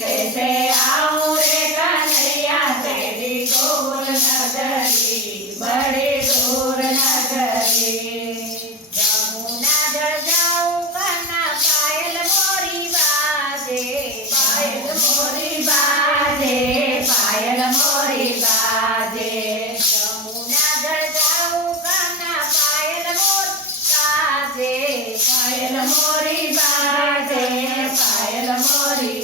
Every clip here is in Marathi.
कैसे आऊं रे कन्हैया तेरी गोकुल नगरी बड़ी दूर नगरी। कैसे आऊं रे कन्हैया तेरी गोकुल नगरी बड़ी दूर नगरी यमुना जल जाऊं कन्हा पायल मोरी बाजे। पायल मोरी बाजे पायल मोरी बाजे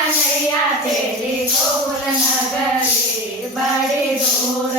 तो काना कल के गगरी बड़ी दूर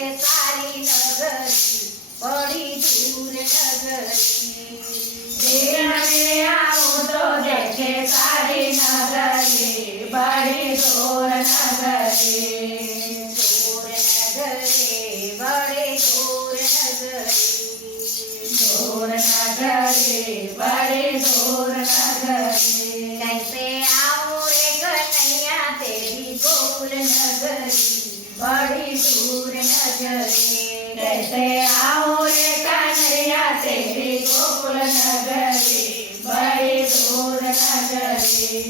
सारी नगरी बड़ी दूर नगरी। दिन में आऊं तो देखे सारी नगरी बड़ी दूर नगरी। दूर नगरी बड़ी दूर नगरी। दूर नगरी बड़ी दूर नगरी। कैसे आओ रे कन्हैया तेरी गोकुल नगरी। बड़ी दूर नगरी कैसे आओ रे कन्हैया तेरी गोकुल नगरी बड़ी दूर नगरी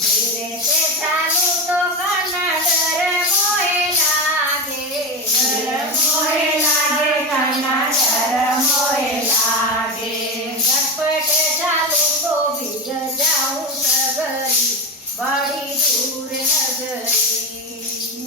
धीरे से चालू तो काना डर मोहे लागे डर मोहे लागे काना डर मोहे लागे झटपट चालू तो भीग जाऊं सगरी बड़ी दूर नगरी.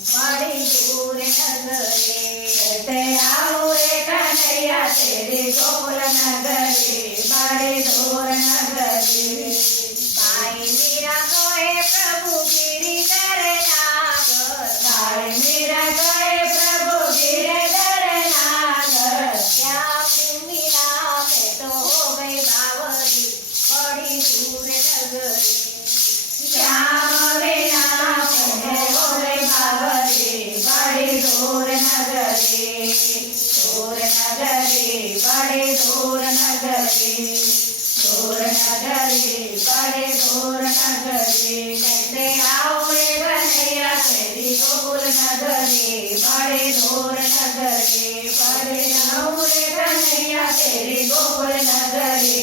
बड़ी दूर नगरी कैसे आऊं रे कन्हैया तेरी गोकुल नगरी बड़ी दूर नगरी। नगरी दूर नगरी बड़ी दूर धरे दूर नगरी बड़े दूर कैसे रे कन्हैया तेरी गोकुल नगरी बड़े